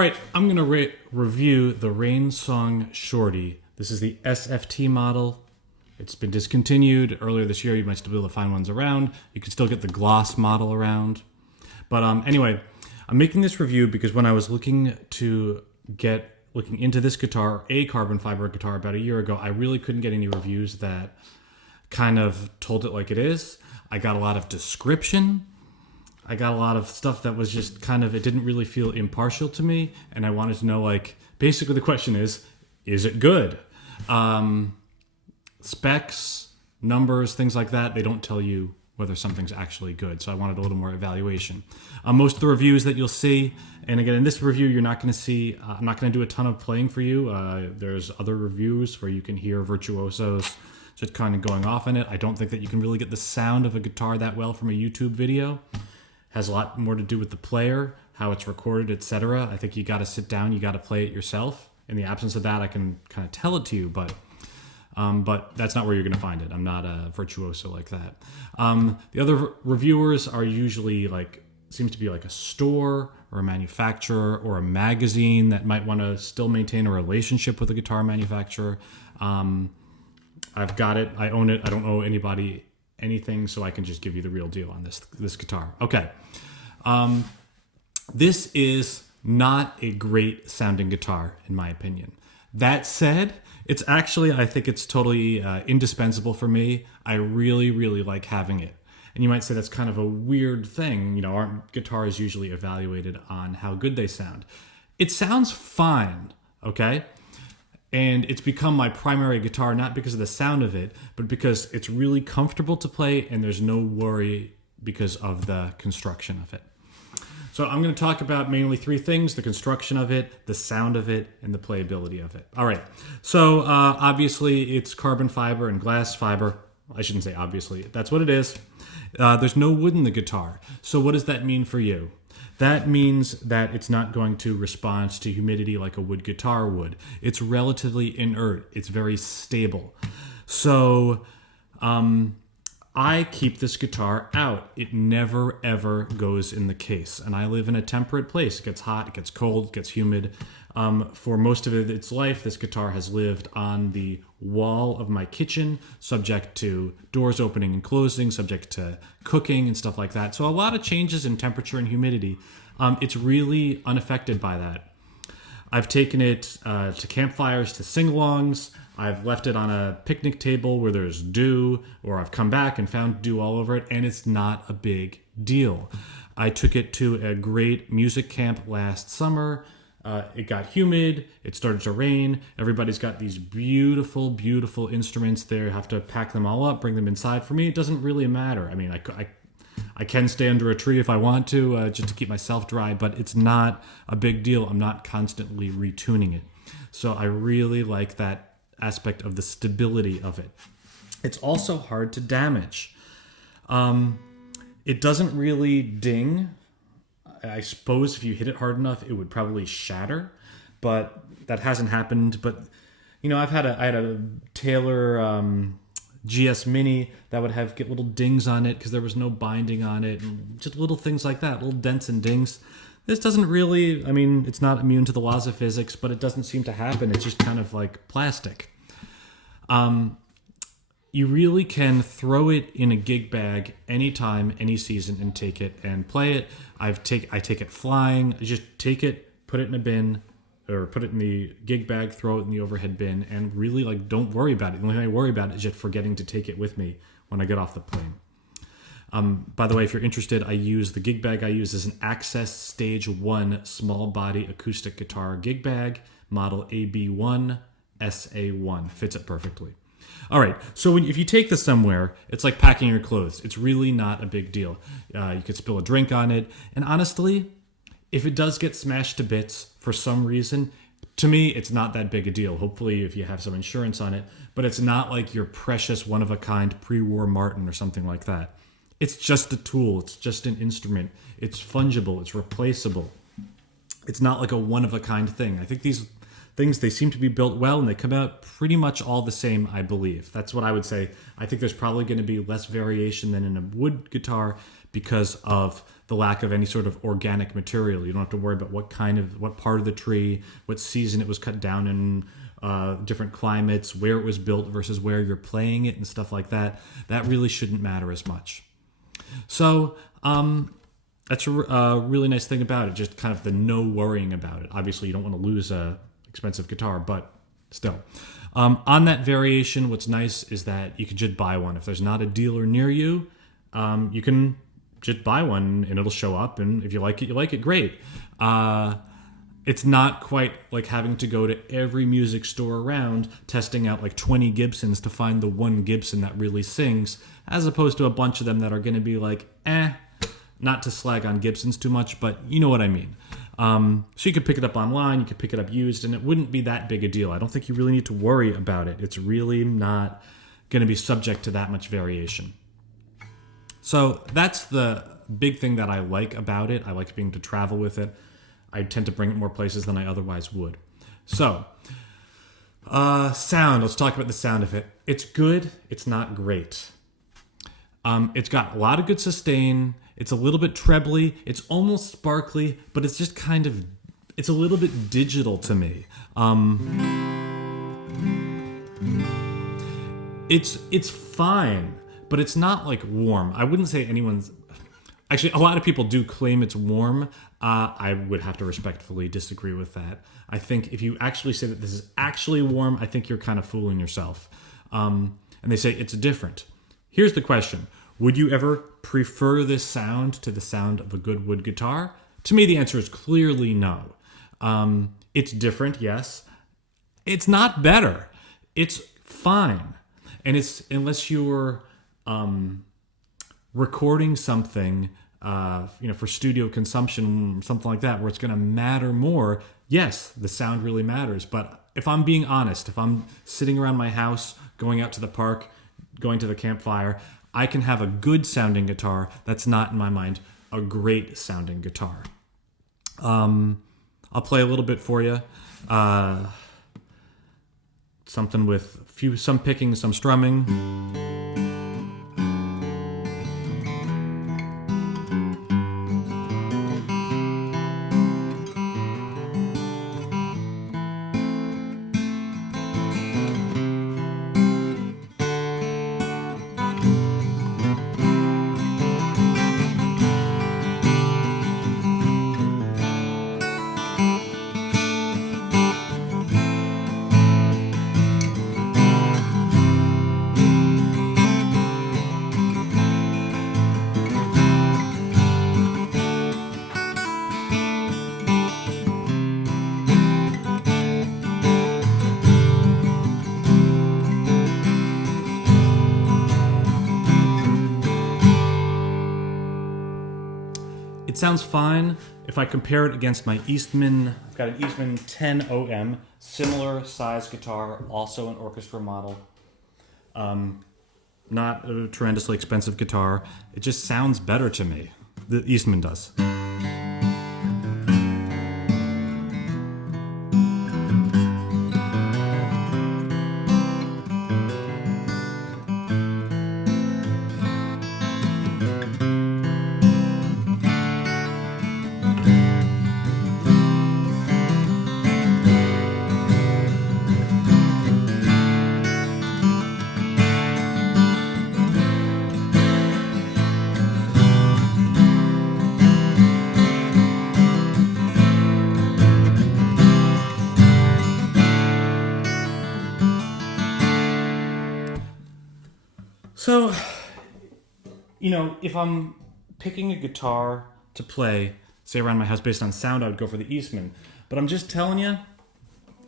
right, I'm going to review the Rainsong Shorty. This is the SFT model. It's been discontinued earlier this year. You might still be able to find ones around. You can still get the gloss model around. But anyway, I'm making this review because when I was looking into this guitar, a carbon fiber guitar, about a year ago, I really couldn't get any reviews that kind of told it like it is. I got a lot of description. I got a lot of stuff that was just kind of, it didn't really feel impartial to me. And I wanted to know, like, basically the question is it good? Specs, numbers, things like that, they don't tell you whether something's actually good. So I wanted a little more evaluation. Most of the reviews that you'll see, and again, in this review, you're not going to see, I'm not going to do a ton of playing for you. There's other reviews where you can hear virtuosos just kind of going off on it. I don't think that you can really get the sound of a guitar that well from a YouTube video. Has a lot more to do with the player, how it's recorded, etc. I think you got to sit down, you got to play it yourself. In the absence of that, I can kind of tell it to you, but that's not where you're going to find it. I'm not a virtuoso like that. The other reviewers are usually seems to be like a store or a manufacturer or a magazine that might want to still maintain a relationship with the guitar manufacturer. I've got it. I own it. I don't owe anybody anything, so I can just give you the real deal on this guitar. Okay. This is not a great sounding guitar, in my opinion. That said, it's actually, I think it's totally indispensable for me. I really, really like having it. And you might say that's kind of a weird thing. You know, aren't guitars usually evaluated on how good they sound? It sounds fine, okay? And it's become my primary guitar, not because of the sound of it, but because it's really comfortable to play and there's no worry because of the construction of it. So I'm going to talk about mainly three things: the construction of it, the sound of it, and the playability of it. All right. So obviously it's carbon fiber and glass fiber. I shouldn't say obviously. That's what it is. There's no wood in the guitar. So what does that mean for you? That means that it's not going to respond to humidity like a wood guitar would. It's relatively inert. It's very stable. So I keep this guitar out. It never, ever goes in the case. And I live in a temperate place. It gets hot, it gets cold, it gets humid. For most of its life, this guitar has lived on the wall of my kitchen, subject to doors opening and closing, subject to cooking and stuff like that. So a lot of changes in temperature and humidity. It's really unaffected by that. I've taken it to campfires, to sing-alongs. I've left it on a picnic table where there's dew, or I've come back and found dew all over it, and it's not a big deal. I took it to a great music camp last summer. It got humid. It started to rain. Everybody's got these beautiful, beautiful instruments there. You have to pack them all up, bring them inside. For me, it doesn't really matter. I mean, I can stay under a tree if I want to, just to keep myself dry, but it's not a big deal. I'm not constantly retuning it. So I really like that aspect of the stability of it. It's also hard to damage. It doesn't really ding. I suppose if you hit it hard enough, it would probably shatter, but that hasn't happened. But you know, I had a Taylor GS Mini that would get little dings on it because there was no binding on it, and just little things like that, little dents and dings. This doesn't really, I mean, it's not immune to the laws of physics, but it doesn't seem to happen. It's just kind of like plastic. You really can throw it in a gig bag anytime, any season, and take it and play it. I take it flying. I just take it, put it in a bin, or put it in the gig bag, throw it in the overhead bin, and really don't worry about it. The only thing I worry about is just forgetting to take it with me when I get off the plane. By the way, if you're interested, the gig bag I use is an Access Stage 1 small body acoustic guitar gig bag, model AB1 SA1. Fits it perfectly. All right, so if you take this somewhere, it's like packing your clothes. It's really not a big deal. You could spill a drink on it. And honestly, if it does get smashed to bits for some reason, to me, it's not that big a deal. Hopefully, if you have some insurance on it. But it's not like your precious one-of-a-kind pre-war Martin or something like that. It's just a tool. It's just an instrument. It's fungible. It's replaceable. It's not like a one-of-a-kind thing. I think these things, they seem to be built well, and they come out pretty much all the same, I believe. That's what I would say. I think there's probably going to be less variation than in a wood guitar because of the lack of any sort of organic material. You don't have to worry about what part of the tree, what season it was cut down in, different climates, where it was built versus where you're playing it and stuff like that. That really shouldn't matter as much. So that's a really nice thing about it, just kind of the no worrying about it. Obviously, you don't want to lose a expensive guitar, but still. On that variation, what's nice is that you can just buy one. If there's not a dealer near you, you can just buy one and it'll show up. And if you like it, you like it, great. It's not quite like having to go to every music store around testing out like 20 Gibsons to find the one Gibson that really sings, as opposed to a bunch of them that are going to be like, not to slag on Gibsons too much, but you know what I mean. So you could pick it up online, you could pick it up used, and it wouldn't be that big a deal. I don't think you really need to worry about it. It's really not going to be subject to that much variation. So that's the big thing that I like about it. I like being able to travel with it. I tend to bring it more places than I otherwise would. So, sound. Let's talk about the sound of it. It's good. It's not great. It's got a lot of good sustain. It's a little bit trebly. It's almost sparkly, but it's just kind of, it's a little bit digital to me. It's fine, but it's not like warm. I wouldn't say anyone's... Actually, a lot of people do claim it's warm. I would have to respectfully disagree with that. I think if you actually say that this is actually warm, I think you're kind of fooling yourself. And they say it's different. Here's the question. Would you ever prefer this sound to the sound of a good wood guitar? To me, the answer is clearly no. It's different, yes. It's not better. It's fine. And it's, unless you're recording something, for studio consumption, something like that, where it's going to matter more, yes, the sound really matters. But if I'm being honest, if I'm sitting around my house, going out to the park, going to the campfire, I can have a good sounding guitar that's not, in my mind, a great sounding guitar. I'll play a little bit for you. Something with some picking, some strumming. It sounds fine. If I compare it against my Eastman, I've got an Eastman 10 OM, similar size guitar, also an orchestra model. Not a tremendously expensive guitar. It just sounds better to me. The Eastman does. So, if I'm picking a guitar to play, say around my house based on sound, I would go for the Eastman. But I'm just telling you,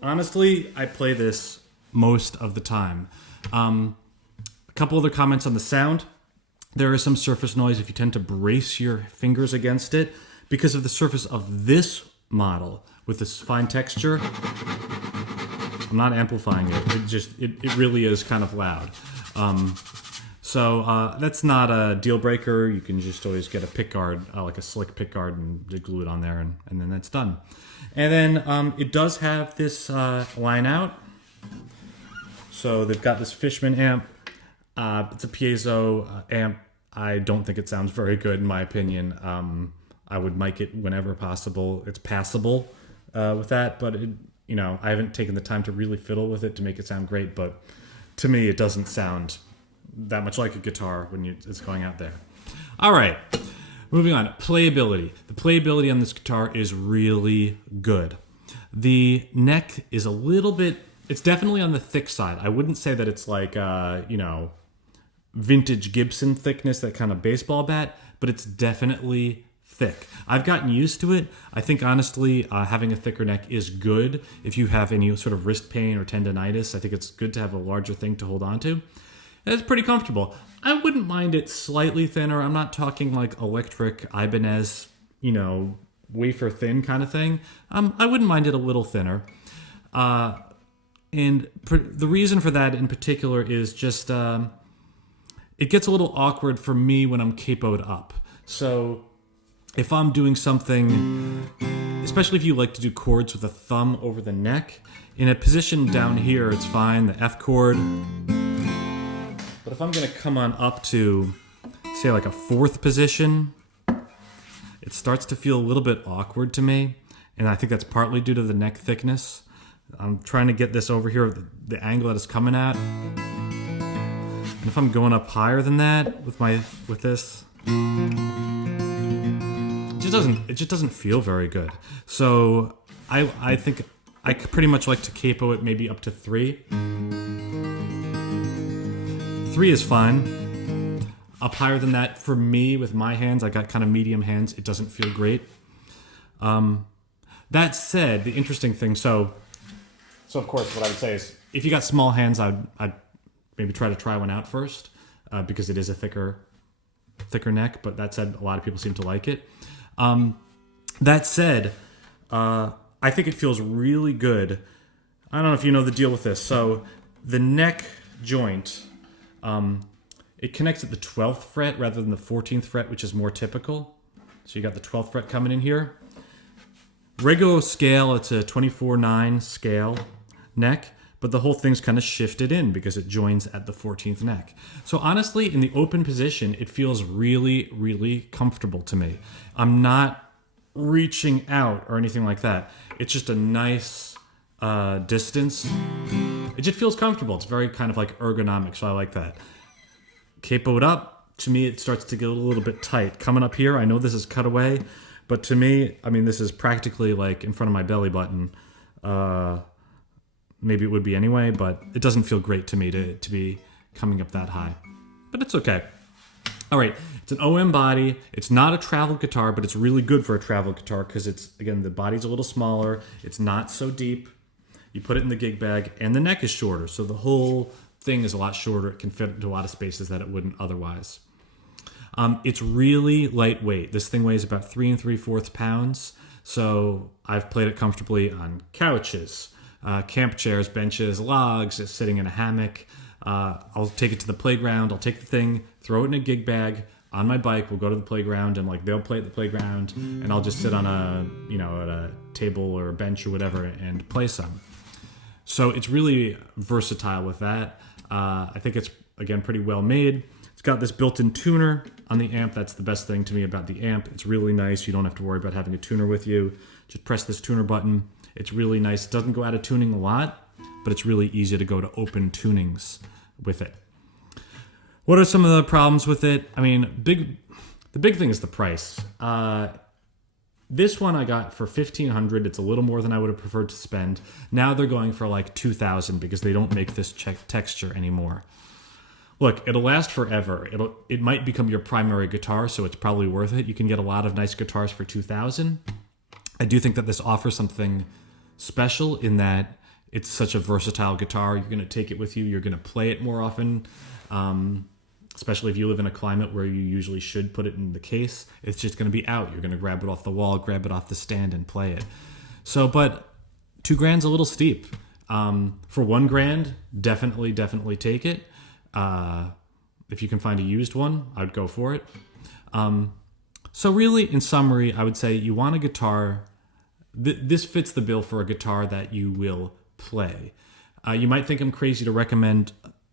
honestly, I play this most of the time. A couple other comments on the sound. There is some surface noise if you tend to brace your fingers against it. Because of the surface of this model with this fine texture, I'm not amplifying it. It really is kind of loud. So that's not a deal breaker. You can just always get a pickguard, like a slick pickguard, and glue it on there, and then that's done. And then it does have this line out. So they've got this Fishman amp. It's a piezo amp. I don't think it sounds very good in my opinion. I would mic it whenever possible. It's passable with that, but I haven't taken the time to really fiddle with it to make it sound great. But to me, it doesn't sound that much like a guitar when it's going out there. All right, moving on. Playability. The playability on this guitar is really good. The neck is a little bit. It's definitely on the thick side. I wouldn't say that it's like vintage Gibson thickness, that kind of baseball bat, but it's definitely thick. I've gotten used to it. I think honestly, having a thicker neck is good if you have any sort of wrist pain or tendonitis. I think it's good to have a larger thing to hold on to. And it's pretty comfortable. I wouldn't mind it slightly thinner. I'm not talking like electric Ibanez, wafer thin kind of thing. I wouldn't mind it a little thinner. And the reason for that in particular is just it gets a little awkward for me when I'm capoed up. So if I'm doing something, especially if you like to do chords with a thumb over the neck, in a position down here, it's fine, the F chord. But if I'm going to come on up to, say, like a fourth position, it starts to feel a little bit awkward to me. And I think that's partly due to the neck thickness. I'm trying to get this over here, the angle that it's coming at. And if I'm going up higher than that with this, it just doesn't feel very good. So I think I pretty much like to capo it maybe up to 3. 3 is fine. Up higher than that, for me, with my hands, I got kind of medium hands, it doesn't feel great. That said, the interesting thing, so of course what I would say is, if you got small hands, I'd maybe try one out first, because it is a thicker neck, but that said, a lot of people seem to like it. That said, I think it feels really good. I don't know if you know the deal with this. So the neck joint, it connects at the 12th fret rather than the 14th fret, which is more typical. So you got the 12th fret coming in here. Regular scale, it's a 24/9 scale neck, but the whole thing's kind of shifted in because it joins at the 14th neck. So honestly, in the open position, it feels really, really comfortable to me. I'm not reaching out or anything like that. It's just a nice distance. It just feels comfortable. It's very kind of like ergonomic, so I like that. Capoed up, to me, it starts to get a little bit tight. Coming up here, I know this is cut away, but to me, I mean, this is practically like in front of my belly button. Maybe it would be anyway, but it doesn't feel great to me to be coming up that high. But it's okay. All right, it's an OM body. It's not a travel guitar, but it's really good for a travel guitar because it's, again, the body's a little smaller. It's not so deep. You put it in the gig bag, and the neck is shorter, so the whole thing is a lot shorter. It can fit into a lot of spaces that it wouldn't otherwise. It's really lightweight. This thing weighs about 3 3/4 pounds, so I've played it comfortably on couches, camp chairs, benches, logs, just sitting in a hammock. I'll take it to the playground. I'll take the thing, throw it in a gig bag on my bike. We'll go to the playground, and like they'll play at the playground, and I'll just sit on at a table or a bench or whatever and play some. So it's really versatile with that. I think it's, again, pretty well made. It's got this built-in tuner on the amp. That's the best thing to me about the amp. It's really nice. You don't have to worry about having a tuner with you. Just press this tuner button. It's really nice. It doesn't go out of tuning a lot, but it's really easy to go to open tunings with it. What are some of the problems with it? I mean, the big thing is the price. This one I got for $1,500. It's a little more than I would have preferred to spend. Now they're going for like $2,000 because they don't make this texture anymore. Look, it'll last forever. It might become your primary guitar, so it's probably worth it. You can get a lot of nice guitars for $2,000. I do think that this offers something special in that it's such a versatile guitar. You're going to take it with you. You're going to play it more often, especially if you live in a climate where you usually should put it in the case. It's just going to be out. You're going to grab it off the wall, grab it off the stand, and play it. So, but $2,000's a little steep. For $1,000, definitely take it. If you can find a used one, I'd go for it. So really, in summary, I would say you want a guitar. This fits the bill for a guitar that you will play. You might think I'm crazy to recommend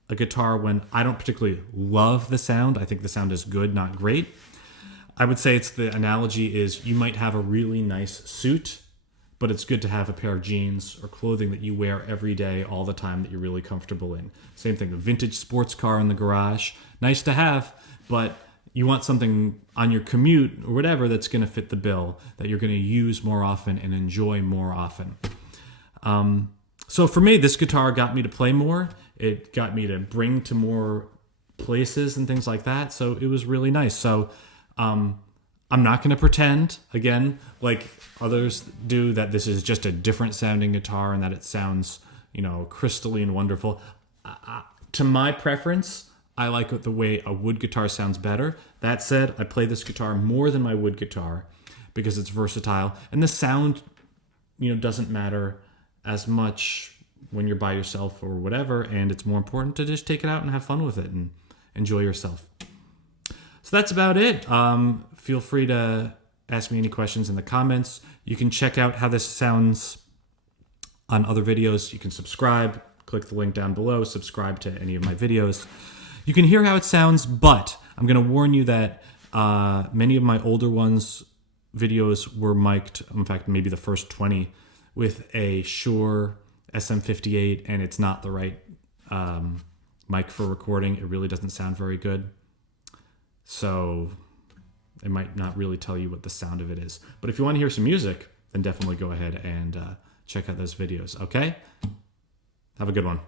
a guitar when I don't particularly love the sound. I think the sound is good, not great. I would say it's the analogy is you might have a really nice suit, but it's good to have a pair of jeans or clothing that you wear every day, all the time, that you're really comfortable in. Same thing, a vintage sports car in the garage, nice to have, but you want something on your commute or whatever that's going to fit the bill, that you're going to use more often and enjoy more often. So for me, this guitar got me to play more. It got me to bring to more places and things like that. So it was really nice. So I'm not going to pretend, again, like others do, that this is just a different sounding guitar and that it sounds, crystalline wonderful. To my preference, I like the way a wood guitar sounds better. That said, I play this guitar more than my wood guitar because it's versatile. And the sound, doesn't matter as much when you're by yourself or whatever. And it's more important to just take it out and have fun with it and enjoy yourself. So that's about it. Feel free to ask me any questions in the comments. You can check out how this sounds on other videos. You can subscribe, click the link down below, subscribe to any of my videos. You can hear how it sounds, but I'm going to warn you that many of my older videos were mic'd, in fact, maybe the first 20, with a Shure SM58, and it's not the right mic for recording. It really doesn't sound very good. So it might not really tell you what the sound of it is. But if you want to hear some music, then definitely go ahead and check out those videos, okay? Have a good one.